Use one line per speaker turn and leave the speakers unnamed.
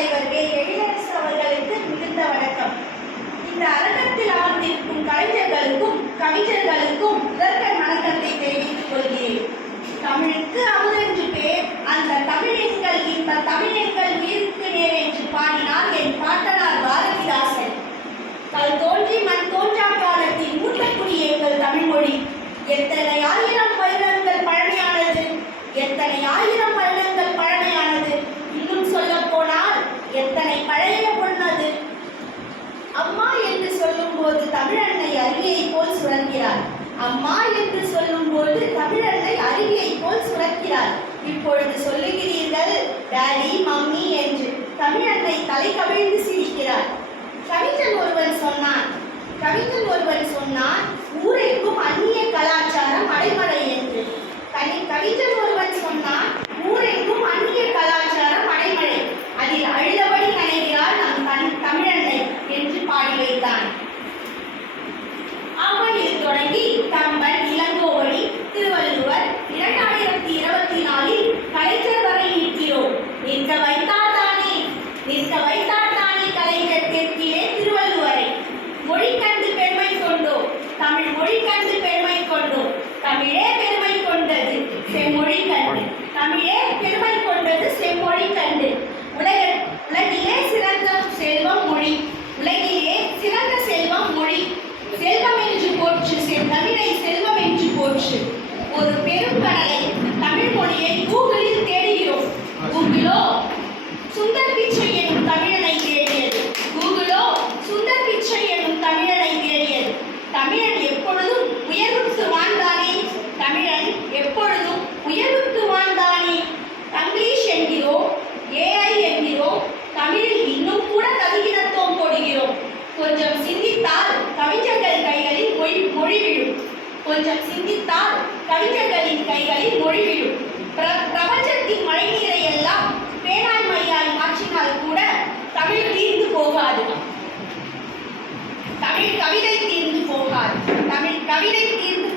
தலைவர் வே சுரக்கிறார். அம்மா என்று சொல்லும் போது தமிழனை அருகே போல் சுரக்கிறார். இப்பொழுது சொல்லுகிறீர்கள் டேடி மம்மி என்று தமிழனை தலை கவிழ்ந்து சிரிக்கிறார். கவிஞன் ஒருவன் சொன்னான் கவிஞன் ஒருவன் சொன்னான் ஊரைக்கும் அந்நிய கலாச்சாரம் அடைமடை என்று. கவிஞன் ஒருவன் கம்பன் இளங்கோவடி திருவள்ளுவர் இரண்டாயிரத்தி இருபத்தி நாலில் கலைஞர் வரை நிற்கிறோம். நிற்க வைத்தால்தானே நிற்க வைத்தால்தானே கலைஞர் தெற்கிலே திருவள்ளுவரை. மொழி கண்டு பெருமை கொண்டோம் தமிழ் மொழி கண்டு பெருமை கொண்டோம். தமிழே பெருமை கொண்டது செம்மொழி கண்டு தமிழே பெருமை கொண்டது செம்மொழி கண்டு உலக உலகிலே சிறந்த செல்வம் மொழி உலகிலே சிறந்த செல்வம் மொழி செல்வம் என்று போற்று செல் தமிழை செல்வம் என்று போற்று ஒரு பெரும் கடலை தமிழ் மொழியை கூகுளில் தேடுகிறோம் கூகுளோ சுந்தர் பிச்சை எனும் தமிழனை தேடியது. கூகுளோ சுந்தர் பிச்சை எனும் தமிழனை தேடியது. தமிழன் எப்பொழுதும் உயர்வுக்கு வாழ்ந்தானே? தமிழன் எப்பொழுதும் உயர்வுக்கு வாழ்ந்தானே? தங்கிலீஷ் என்கிறோம் ஏஐ என்கிறோம் தமிழில் இன்னும் கூட கவிகிதத்துவம் போடுகிறோம். கொஞ்சம் சிந்தித்தால் கவிஞர்கள் கைகளில் மொழி மொழிவிடும் கொஞ்சம் சிந்தித்தால் கவிஞர்களின் கைகளில் மொழி விழும் பிர- பிரபஞ்சத்தின் மழைநீரை எல்லாம் பேனாய் மையாய் மாற்றினால் கூட தமிழ் தீர்ந்து போகாது தமிழ் கவிதை தீர்ந்து போகாது. தமிழ் கவிதை தீர்ந்து